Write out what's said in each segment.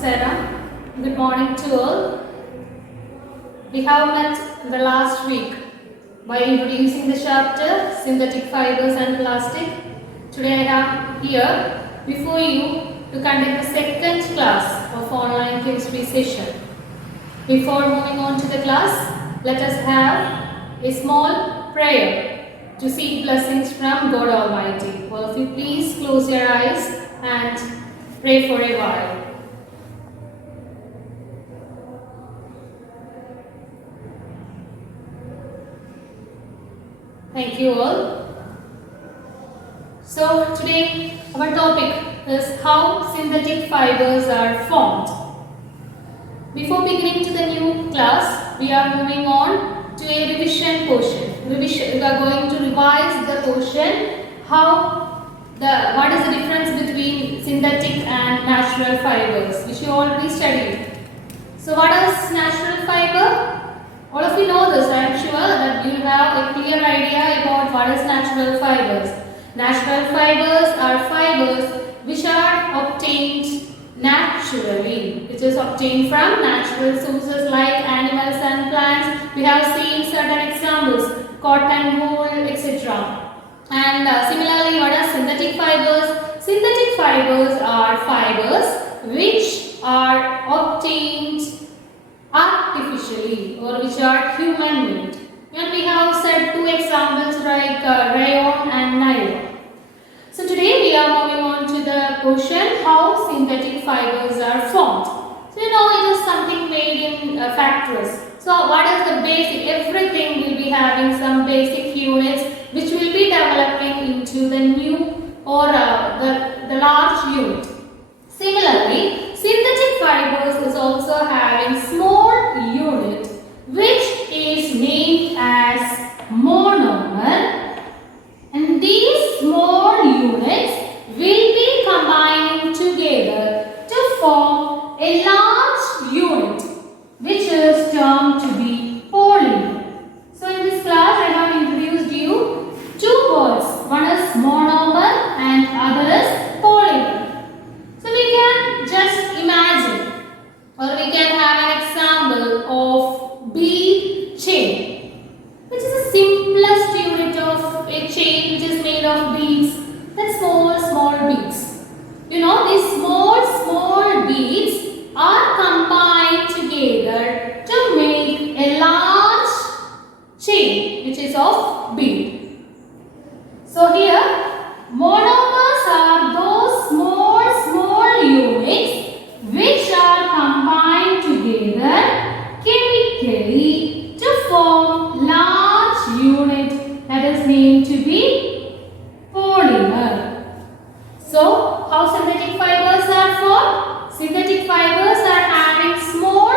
Sarah. Good morning to all. We have met the last week by introducing the chapter Synthetic Fibers and Plastic. Today I am here before you to conduct the second class of online chemistry session. Before moving on to the class, let us have a small prayer to seek blessings from God Almighty. Well, if you please close your eyes and pray for a while. Thank you all. So today our topic is how synthetic fibers are formed. Before beginning to the new class, we are moving on to a revision portion. We are going to revise the portion what is the difference between synthetic and natural fibers, which you already studied. So what is natural fiber? All of you know this. I am sure that you have a clear idea about what is natural fibers. Natural fibers are fibers which are obtained naturally, which is obtained from natural sources like animals and plants. We have seen certain examples, cotton, wool, etc. And similarly, what are synthetic fibers? Synthetic fibers are fibers which are obtained artificially or which are human made. And we have said two examples like rayon and nylon. So today we are moving on to the portion how synthetic fibers are formed. So you know it is something made in factories. So what is the basic? Everything will be having some basic units which will be developing into the new or the large unit. Similarly, synthetic fibers is also having small unit which is named as monomer, and these small units will be combining together to form a large unit which is termed to be polymer. So in this class I have introduced you two words. One is monomer and other is polymer. So we can just imagine or we can have an example of bead chain, which is the simplest unit of a chain which is made of beads, then small beads. You know, these small beads are combined together to make a large chain which is of bead. So here monomers are those small units which are combined together chemically to form large unit that is named to be polymer. So how synthetic fibers are formed? Synthetic fibers are having small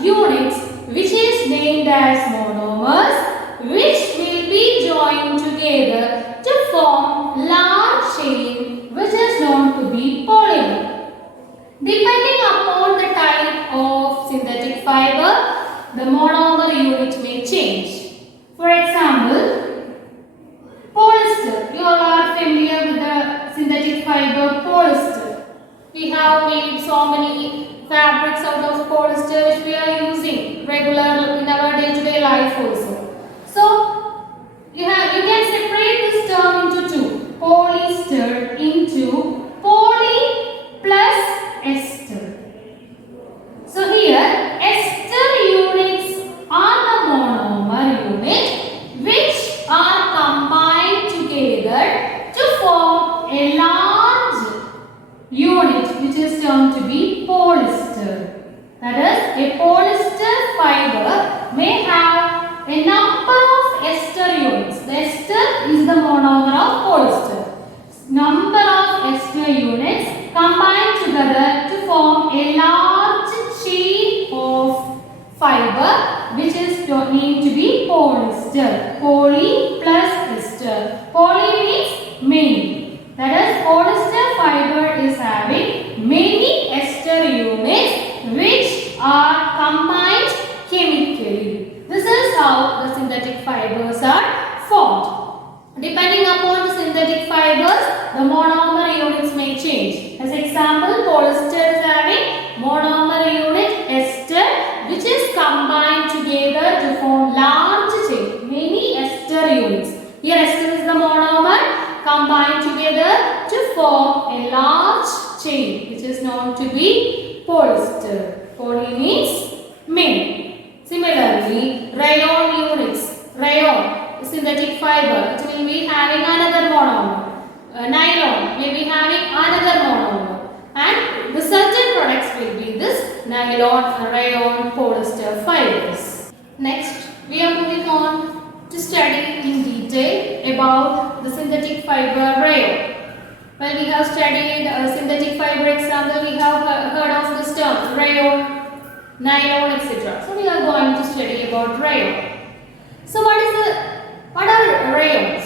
units which is named as monomers, which will be joined together to form large chain which is known to be polymer. Depending upon the type of synthetic fiber, the monomer unit may change. For example, polyester. You all are familiar with the synthetic fiber polyester. We have made so many fabrics out of polyester which we are using regular in our day-to-day life also. So you can separate this term into two. Polyester into poly plus ester. So here ester units are the monomer unit which are combined together to form a large unit which is termed to be polyester. That is, a polyester fiber may have a number of ester units. The ester is the monomer of polyester. Number of ester units combined together to form a large chain of fiber which is named to be polyester. Poly plus ester. Poly means many. That is, polyester fiber is having many ester units which are combined chemically. This is how the synthetic fibers are formed. Depending upon the synthetic fibers, the monomer units may change. As example, polyester is having monomer to be polyester. Poly means many. Similarly, rayon units. Rayon, synthetic fiber, it will be having another monomer. Nylon may be having another monomer. And resultant products will be this nylon, rayon, polyester fibers. Next, we are moving on to study in detail about the synthetic fiber rayon. Well, we have studied synthetic fiber example, we have heard of this term rayon, nylon, etc. So we are going to study about rayon. So what are rayons?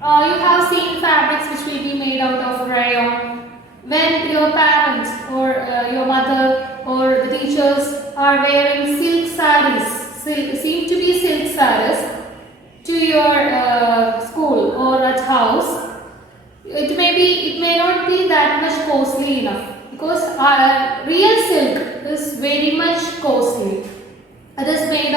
You have seen fabrics which will be made out of rayon. When your parents or your mother or the teachers are wearing silk sarees, seem to be silk sarees to your school or at house, it may not be that much costly enough, because real silk is very much costly. It is made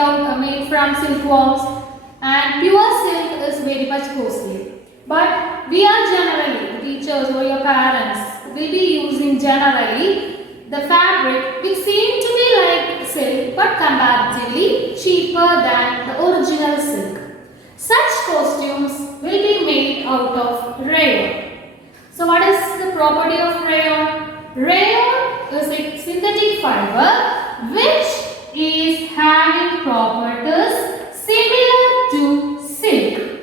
from silkworms, and pure silk is very much costly. But we are generally, the teachers or your parents will be using generally the fabric which seem to be like silk but comparatively cheaper than the original silk. Such costumes will be made out of rayon. So what is the property of rayon? Rayon is a synthetic fiber which is having properties similar to silk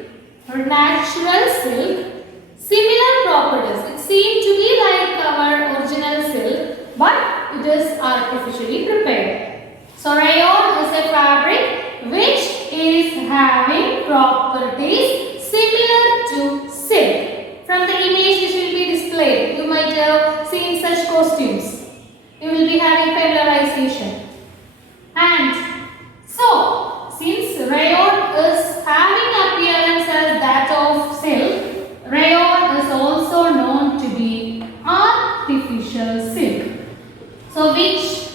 or natural silk. Similar properties. It seems to be like our original silk, but it is artificially prepared. So rayon is a fabric which is having properties similar to silk. From the image which will be displayed, you might have seen such costumes. You will be having familiarization. And so, since rayon is having appearance as that of silk, rayon is also known to be artificial silk. So, which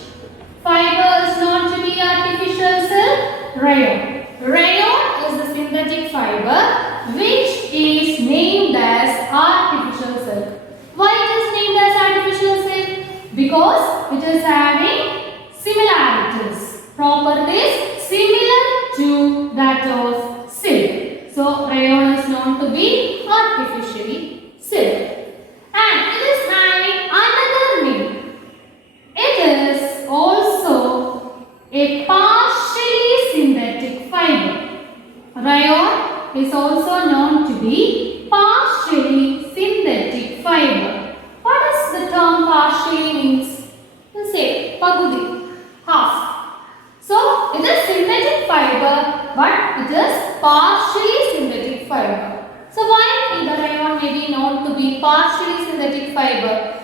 fiber is known to be artificial silk? Rayon. Rayon is the synthetic fiber which is named as artificial silk. Why it is named as artificial silk? Because it is having similarities, properties similar to that of silk. So, rayon is known to be artificially silk. And it is having another name. It is also a partially synthetic fiber. Rayon is also known to be partially synthetic fiber. What does the term partially means? You say pagudi, half. So it is synthetic fiber, but it is partially synthetic fiber. So why the rayon may be known to be partially synthetic fiber?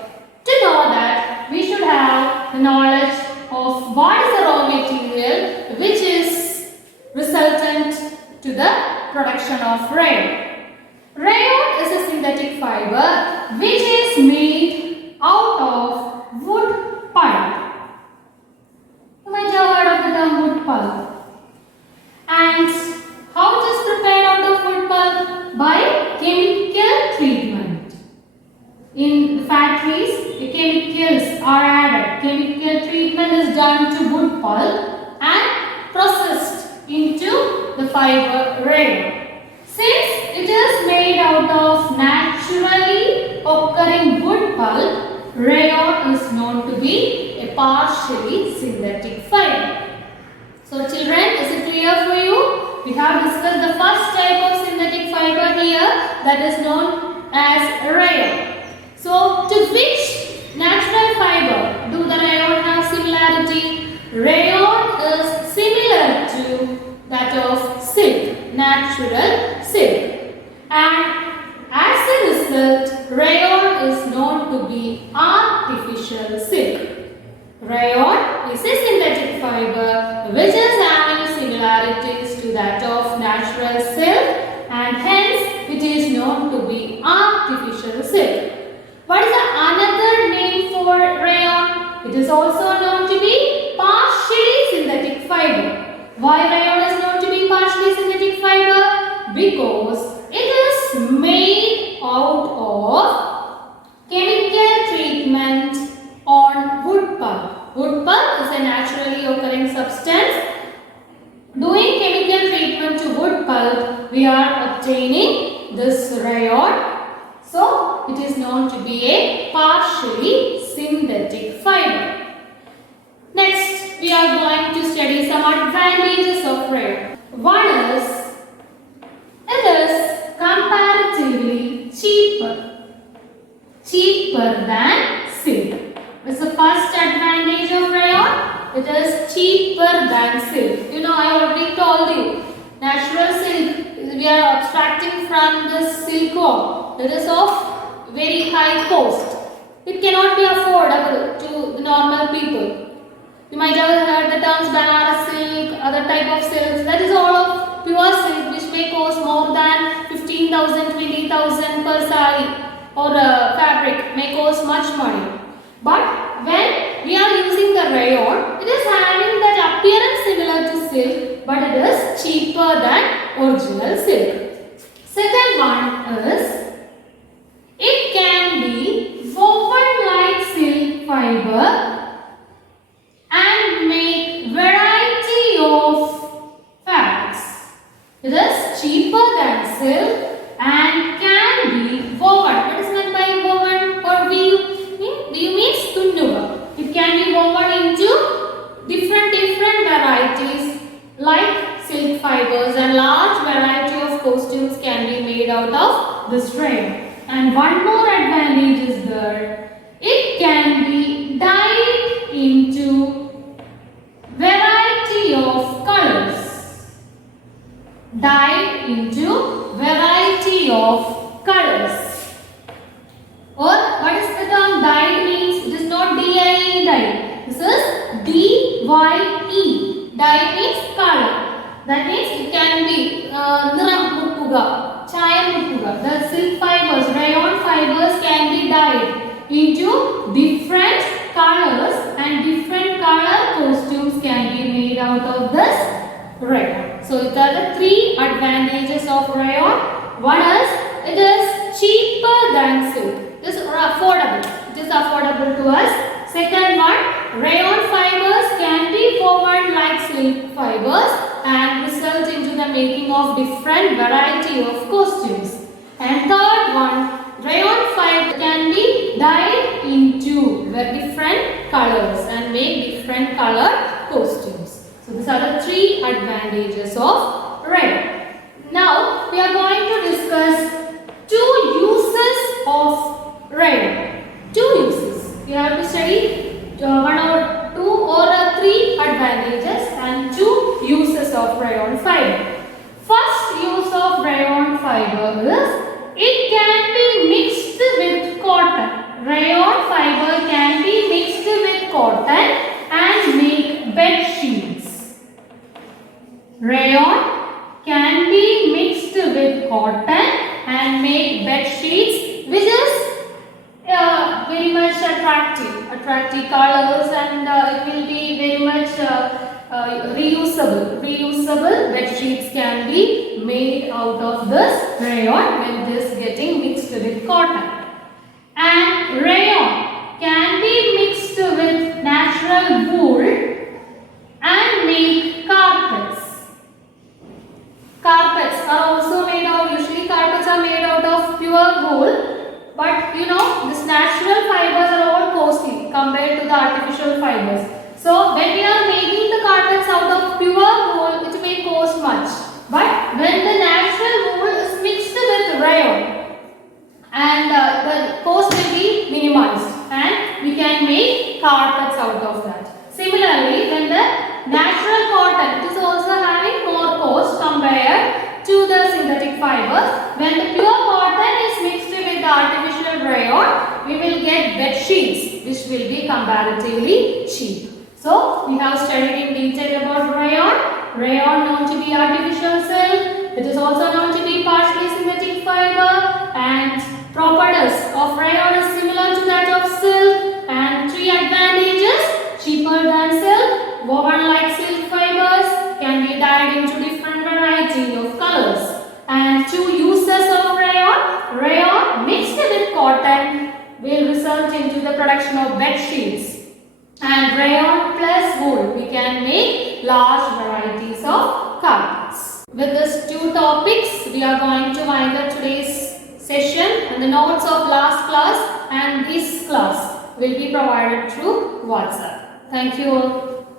To know that, we should have the knowledge of what is the raw material which is resultant to the production of rayon. Rayon is a synthetic fiber which is made out of wood pulp. You might have heard of the term wood pulp. And how it is prepared out of wood pulp? By chemical treatment. In factories, the chemicals are added. Chemical treatment is done to wood pulp and processed into the fiber rayon. Since it is made out of naturally occurring wood pulp, rayon is known to be a partially synthetic fiber. So children, is it clear for you? We have discussed the first type of synthetic fiber here, that is known as rayon. So to which natural fiber do the rayon have similarity? Rayon is similar to that of silk, natural silk. And as a result, rayon is known to be artificial silk. Rayon is a synthetic fiber which is having similarities to that of natural silk, and hence it is known to be artificial silk. What is the another name for rayon? It is also known to be partially synthetic fiber. Why rayon is known to be partially synthetic fiber? Because it is made out of chemical treatment or rayon. So it is known to be a partially synthetic fiber. Next, we are going to study some advantages of rayon. One is, it is comparatively cheaper than silk. What's the first advantage of rayon? It is cheaper than silk. You know, I already told you, natural silk, we are abstracting from the silkworm. That is of very high cost. It cannot be affordable to the normal people. You might have heard the terms Banaras silk, other type of silks. That is all of pure silk, which may cost more than 15,000, 20,000 per sari, or fabric may cost much money. But when we are using the rayon, it is having that appearance similar to silk, but it is cheaper than original silk. Second one is, it can be woven like silk fiber and make variety of fabrics. It is cheaper than silk and can be woven. What is meant by woven? Or you means tunnuga. It can be woven into different varieties like silk fibers, and large variety of costumes can be made out of this rayon. And one more advantage is there. It can be dyed into variety of colors. Dyed into variety of colors. Or what is the term dyed means? It is not D-I-E dye. This is D-Y-E. Dye means color. That means it can be niram mukkuga, chayam mukkuga. The silk fibers, rayon fibers can be dyed into different colors, and different color costumes can be made out of this rayon. So these are the three advantages of rayon. One is, it is cheaper than silk. It is affordable. It is affordable to us. Second one, rayon fibers can be woven like silk fibers and result into the making of different variety of costumes. And third one, rayon fiber can be dyed into different colors and make different color costumes. So these are the three advantages of rayon. Now we are going to discuss two uses of rayon. Two uses. We have to study one or two or three advantages and two uses of rayon fiber. First use of rayon fiber is, it can be mixed with cotton. Rayon fiber can be mixed with cotton and make bed sheets. Rayon can be mixed with cotton and make bed sheets, which is very much attractive colors, and it will be very much reusable bed sheets can be made out of this rayon when this getting mixed with cotton. And rayon can be mixed with natural wool and make carpets. Carpets are also made out, usually carpets are made out of pure wool. But you know, these natural fibers are all costly compared to the artificial fibers. So when we are making the carpets out of pure wool, it may cost much. But when the natural wool is mixed with rayon, and the cost will be minimized, and we can make carpets out of that. Similarly, when the natural cotton, it is also having more cost compared to the synthetic fibers. When the pure cotton is mixed with the artificial rayon, we will get bed sheets, which will be comparatively cheap. So we have studied in detail about rayon. Rayon known to be artificial silk. It is also known to be partially synthetic fiber, and properties of rayon is similar to that of silk. And three advantages: cheaper than silk, woven like silk fibers, can be dyed into different variety of colors. And two uses of rayon: rayon mixed with cotton will result into the production of bed sheets, and rayon plus wool we can make large varieties of carpets. With these two topics, we are going to wind up today's and the notes of last class and this class will be provided through WhatsApp. Thank you all.